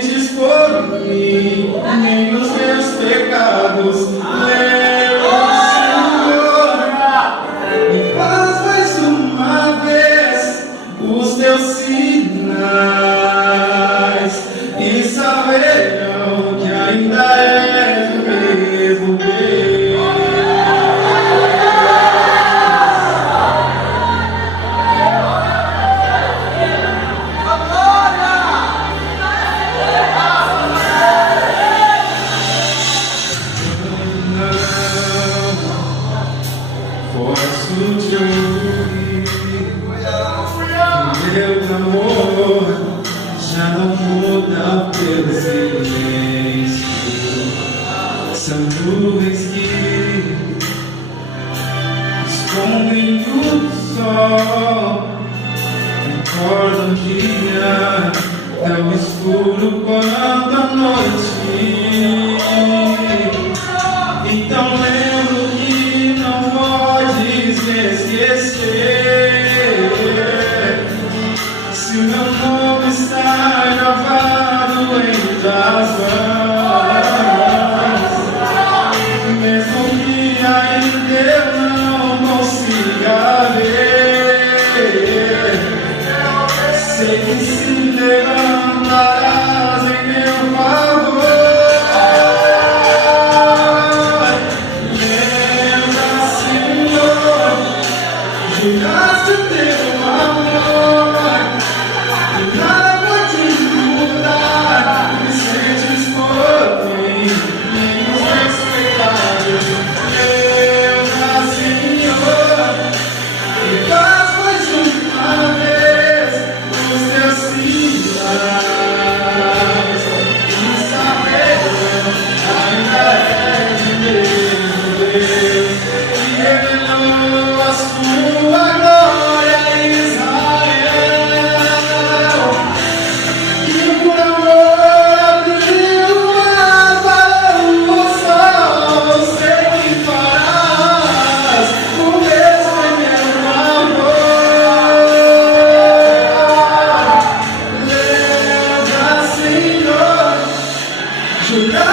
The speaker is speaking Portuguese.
sentes por mim, nem os meus pecados. Leva, Senhor, e faz mais uma vez os teus sinais, e saberão que ainda és o mesmo Deus. Posso te ouvir, meu amor já não muda pelo silêncio. São nuvens que escondem o sol, recordam o dia tão escuro quanto a noite. Então lembro que não podes me esquecer. Se o meu nome está gravado em tuas mãos, mesmo que ainda eu não consiga ver, sei que se levantarás em meu favor. Juraste ter amor, e nada pode mudar. Me sentes por mim, nem os meus pecados. Lembra, Senhor, e faz mais uma vez os teus sinais, e saberão ainda és o mesmo Deus. E revelou a sua glória a Israel, e por amor abriu as para o sol. Sei que farás o mesmo em meu amor. Lembra, Senhor, jura